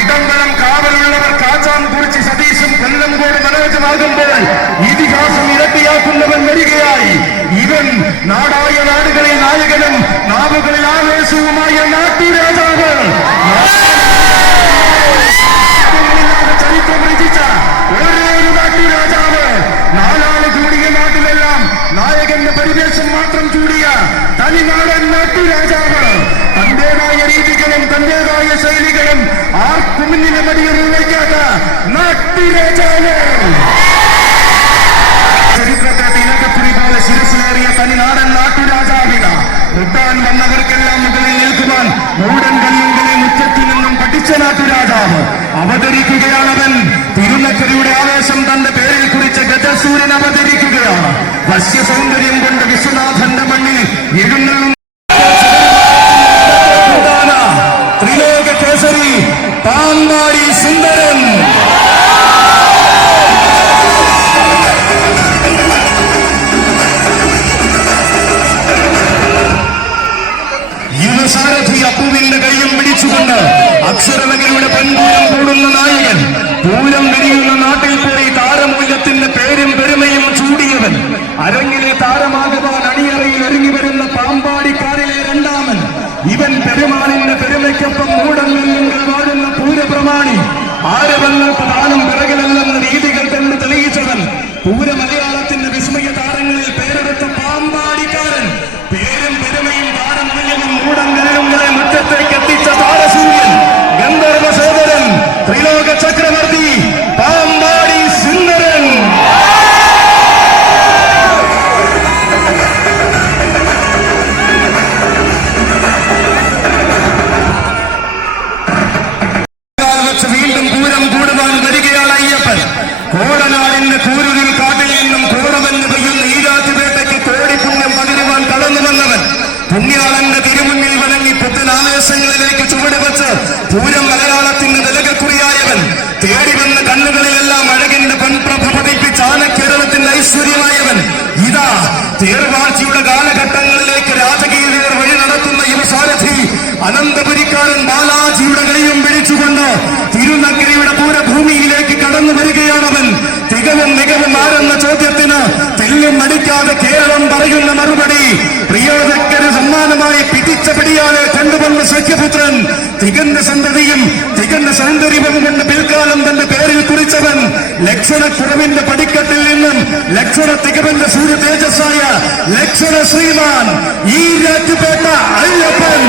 ഇടംബലം കാവലുള്ളവർ കാച്ചാൻകുറിച്ചി സതീശും കൊല്ലംകോട് മനോജമാകുമ്പോൾ ഇതിഹാസം ഇരട്ടിയാക്കുന്നവൻ വരികയായി. ഇവൻ നാടായ നാടുകളിൽ നായകനും നാവുകളിൽ ആവേശവുമായ നാട്ടുരാജാവ്, ചരിത്രം രചിച്ച ഒരേ ഒരു നാട്ടുരാജാവ്. നാലാള് കൂടിയ നാട്ടിലെല്ലാം നായകന്റെ പരിവേഷം മാത്രം ചൂടിയ തനിനാടൻ നാട്ടുരാജാവ്. തന്റേതായ രീതികളും തന്റേതായ ശൈലികളും ആർക്കും മുന്നിലെ മടിയറിൽ വയ്ക്കാത്ത നാട്ടുരാജാവ്. ചരിത്രത്തെ തിലകപ്പുരി പോലെ ശിരസിലേറിയ തനിനാടൻ നാട്ടുരാജാവിന മുട്ടാൻ വന്നവർക്കെല്ലാം മുകളിൽ നിൽക്കുവാൻ മൂടൻ കല്ലുകളെ മുറ്റത്തിൽ നിന്നും പഠിച്ച നാട്ടുരാജാവ് അവതരിക്കുകയാണവൻ. തിരുനക്കരയുടെ ആവേശം തന്റെ പേരിൽ കുറിച്ച ഗജസൂര്യൻ അവതരിക്കുകയാണ്. വശ്യ സൗന്ദര്യം കൊണ്ട് വിശ്വനാഥന്റെ മണ്ണിൽ എഴുന്നള്ളും ത്രിലോക കേസരി പാമ്പാടി സുന്ദരൻ. യുവസാരഥി അപ്പുവിന്റെ കൈയും പിടിച്ചുകൊണ്ട് അക്ഷരനഗരിയുടെ പെൺപൂരം കൂടുന്ന നായകൻ, പൂരം വിരിയുന്ന നാട്ടിൽ പോയി താരമൂല്യത്തിന്റെ പേരും പെരുമയും ചൂടിയവൻ, അരങ്ങിലെ താരമാകുവാൻ അണിയറയിൽ ഒരുങ്ങി വരുന്ന പാമ്പാടിക്കാരിലെ രണ്ടാമൻ. ഇവൻ പെരുമാളിന്റെ പെരുമയ്ക്കൊപ്പം മൂടങ്ങളിൽ വാഴുന്ന പൂരപ്രമാണി. ആരവങ്ങൾക്ക് താനും പിറകിലല്ലെന്ന രീതികൾ കണ്ട് തെളിയിച്ചവൻ, പൂരമലയാളത്തിന്റെ വിസ്മയ താരങ്ങളിൽ പേരെടുത്ത പാമ്പാടിക്കാരൻ. പേരും പെരുമയും താരമൂല്യവും മൂടങ്ങളിലുങ്ങളെ മുറ്റത്തേക്ക് എത്തിച്ച താരസൂര്യൻ, ഗന്ധർവ സോദരൻ, ത്രിലോക ചക്രവർത്തി പാമ്പാടി സുന്ദരൻ. വീണ്ടും പൂരം കൂടുവാൻ വരികയാണ് അയ്യപ്പൻ. കോടനാടിന്റെ കൂരുവിൽ കാട്ടിൽ നിന്നും കോടവെന്ന് പെയ്യുന്ന ഈരാറ്റുപേട്ടയ്ക്ക് കോടിപുണ്യം പകരുവാൻ കടന്നു വന്നവൻ. പുണ്യാളന്റെ തിരുമുന്നിൽ വണങ്ങി പുത്തൻ ആവേശങ്ങളിലേക്ക് ചുവടുവെച്ച് പൂരം മലയാളത്തിന്റെ തിലകക്കുറിയായവൻ. തേടിവന്ന കണ്ണുകളിലെല്ലാം അഴകിന്റെ പൊൻപ്രഭ പതിപ്പിച്ച ആനക്കേരളത്തിന്റെ ഐശ്വര്യമായവൻ. ഇതാ തേർവാഴ്ചയുടെ കാലഘട്ടങ്ങളിലേക്ക് രാജകീയ വഴി നടത്തുന്ന യുവസാരഥി അനന്തപുരിക്കാരൻ ബാലാജിയുടെ കൈയും പിടിച്ചുകൊണ്ട് തിരുനഗരിയുടെ പൂരഭൂമിയിലേക്ക് കടന്നു വരികയാണവൻ. തികവും മികവും ആരെന്ന ചോദ്യത്തിന് തെല്ലും അടിക്കാതെ കേരളം പറയുന്ന മറുപടി, പ്രിയോദക്കന് സമ്മാനമായി പിടിച്ച പിടിയാലെ കൊണ്ടുവന്ന സഖ്യപുത്രൻ. തികഞ്ഞ സന്തതിയും തികഞ്ഞ സൗന്ദര്യവും കൊണ്ട് പിൽക്കാലം തന്റെ പേരിൽ കുറിച്ചവൻ. ലക്ഷണക്കുറവിന്റെ പടിക്കട്ടിൽ നിന്നും ലക്ഷണ തികവന്റെ സൂര്യ തേജസ്സായ ലക്ഷണ ശ്രീമാൻ ഈരാറ്റുപേട്ട അയ്യപ്പൻ.